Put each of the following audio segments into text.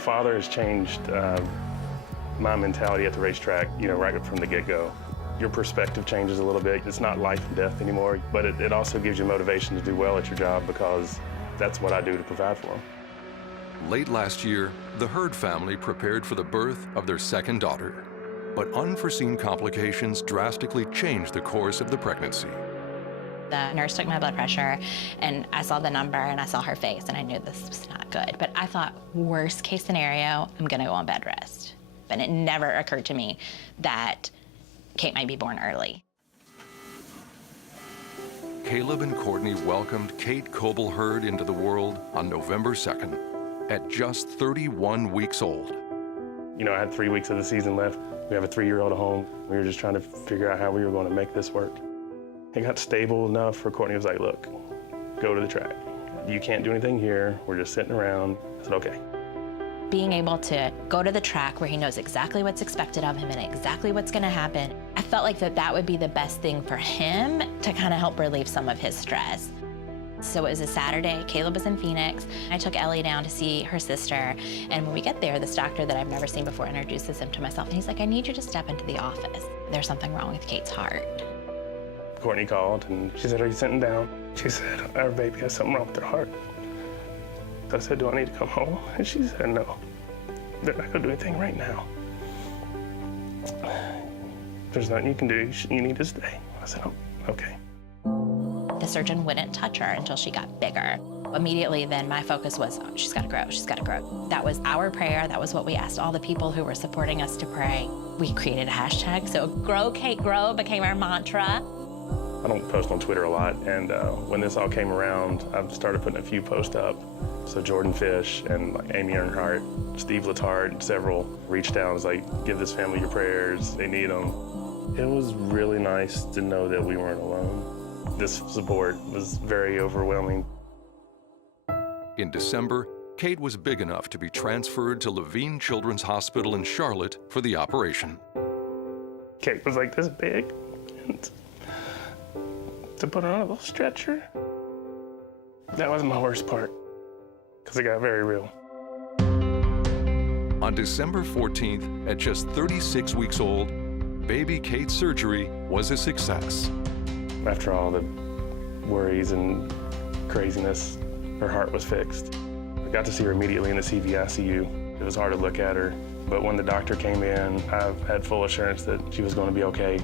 father has changed my mentality at the racetrack, right from the get-go. Your perspective changes a little bit. It's not life and death anymore, but it also gives you motivation to do well at your job because that's what I do to provide for them. Late last year, the Hurd family prepared for the birth of their second daughter. But unforeseen complications drastically changed the course of the pregnancy. The nurse took my blood pressure, and I saw the number, and I saw her face, and I knew this was not good. But I thought, worst case scenario, I'm gonna go on bed rest. And it never occurred to me that Kate might be born early. Caleb and Courtney welcomed Kate Coble Hurd into the world on November 2nd, at just 31 weeks old. I had 3 weeks of the season left. We have a 3-year-old at home. We were just trying to figure out how we were going to make this work. It got stable enough for Courtney was like, look, go to the track. You can't do anything here. We're just sitting around. I said, okay. Being able to go to the track where he knows exactly what's expected of him and exactly what's gonna happen, I felt like that would be the best thing for him to kind of help relieve some of his stress. So it was a Saturday, Caleb was in Phoenix. I took Ellie down to see her sister, and when we get there, this doctor that I've never seen before introduces him to myself, and he's like, I need you to step into the office. There's something wrong with Kate's heart. Courtney called, and she said, are you sitting down? She said, our baby has something wrong with her heart. So I said, do I need to come home? And she said, no. They're not gonna do anything right now. There's nothing you can do. You need to stay. I said, oh, okay. The surgeon wouldn't touch her until she got bigger. Immediately then my focus was, oh, she's gotta grow, she's gotta grow. That was our prayer, that was what we asked all the people who were supporting us to pray. We created a hashtag, so Grow Kate Grow became our mantra. I don't post on Twitter a lot, and when this all came around, I've started putting a few posts up. So Jordan Fish and Amy Earnhardt, Steve Letarte, several reached out and was like, give this family your prayers, they need them. It was really nice to know that we weren't alone. This support was very overwhelming. In December, Kate was big enough to be transferred to Levine Children's Hospital in Charlotte for the operation. Kate was like this big, and to put her on a little stretcher, that was my worst part, because it got very real. On December 14th, at just 36 weeks old, baby Kate's surgery was a success. After all the worries and craziness, her heart was fixed. I got to see her immediately in the CVICU. It was hard to look at her, but when the doctor came in, I had full assurance that she was going to be okay.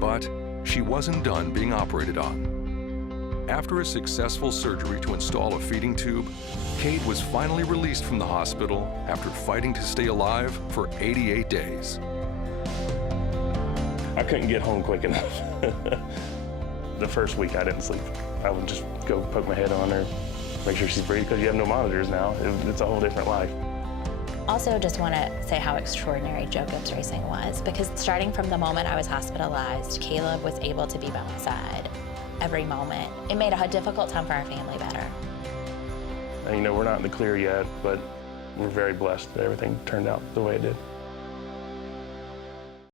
But she wasn't done being operated on. After a successful surgery to install a feeding tube, Kate was finally released from the hospital after fighting to stay alive for 88 days. I couldn't get home quick enough. The first week I didn't sleep. I would just go poke my head on her, make sure she's breathing, because you have no monitors now. It's a whole different life. Also just want to say how extraordinary Joe Gibbs Racing was, because starting from the moment I was hospitalized, Caleb was able to be by my side every moment. It made a difficult time for our family better. And, we're not in the clear yet, but we're very blessed that everything turned out the way it did.